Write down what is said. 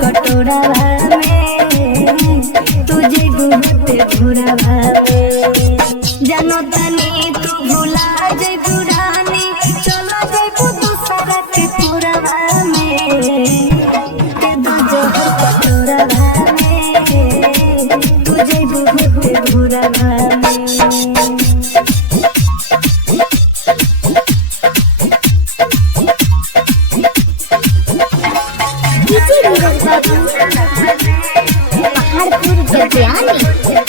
कटोरा तुझे बहुत बुरा भावे जानो तनी तू भुला जाई बुरानी चलो जाई दूसरा के पूरा में ते दो कटोरा तुझे बहुत बुरा भावे पहाड़पुर जटियानी